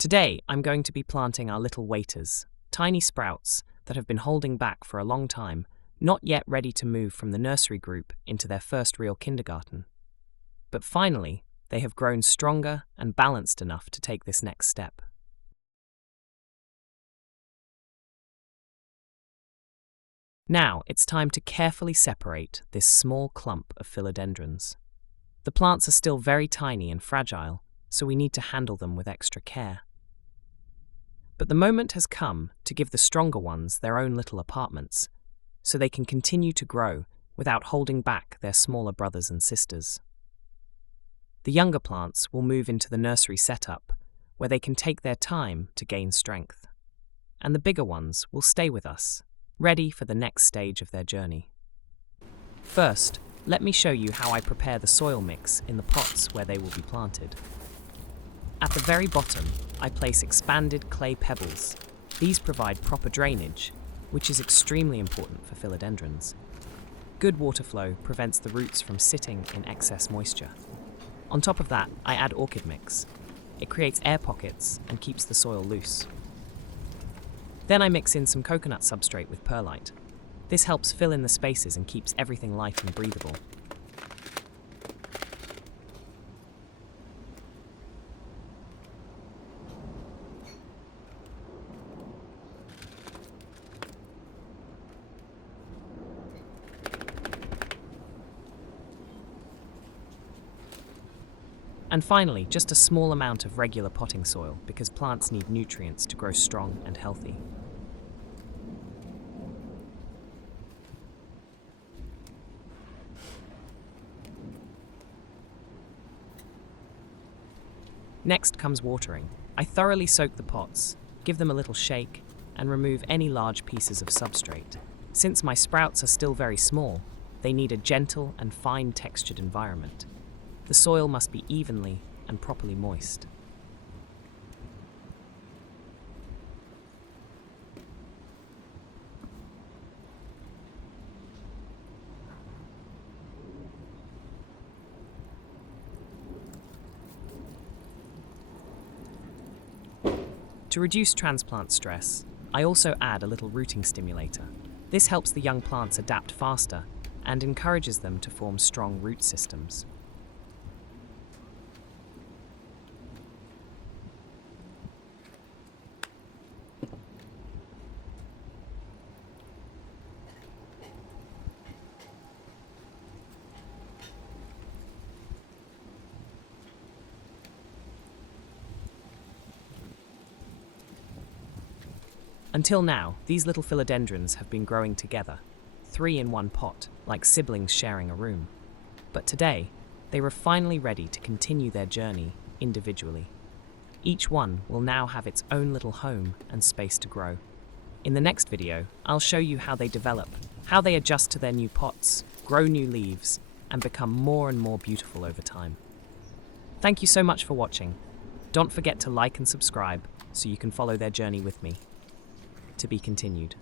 Today, I'm going to be planting our little waiters, tiny sprouts that have been holding back for a long time, not yet ready to move from the nursery group into their first real kindergarten. But finally, they have grown stronger and balanced enough to take this next step. Now, it's time to carefully separate this small clump of philodendrons. The plants are still very tiny and fragile, so we need to handle them with extra care. But the moment has come to give the stronger ones their own little apartments, so they can continue to grow without holding back their smaller brothers and sisters. The younger plants will move into the nursery setup, where they can take their time to gain strength. And the bigger ones will stay with us, ready for the next stage of their journey. First, let me show you how I prepare the soil mix in the pots where they will be planted. At the very bottom, I place expanded clay pebbles. These provide proper drainage, which is extremely important for philodendrons. Good water flow prevents the roots from sitting in excess moisture. On top of that, I add orchid mix. It creates air pockets and keeps the soil loose. Then I mix in some coconut substrate with perlite. This helps fill in the spaces and keeps everything light and breathable. And finally, just a small amount of regular potting soil because plants need nutrients to grow strong and healthy. Next comes watering. I thoroughly soak the pots, give them a little shake, and remove any large pieces of substrate. Since my sprouts are still very small, they need a gentle and fine-textured environment. The soil must be evenly and properly moist. To reduce transplant stress, I also add a little rooting stimulator. This helps the young plants adapt faster and encourages them to form strong root systems. Until now, these little philodendrons have been growing together, 3 in one pot, like siblings sharing a room. But today, they were finally ready to continue their journey individually. Each one will now have its own little home and space to grow. In the next video, I'll show you how they develop, how they adjust to their new pots, grow new leaves, and become more and more beautiful over time. Thank you so much for watching. Don't forget to like and subscribe so you can follow their journey with me. To be continued.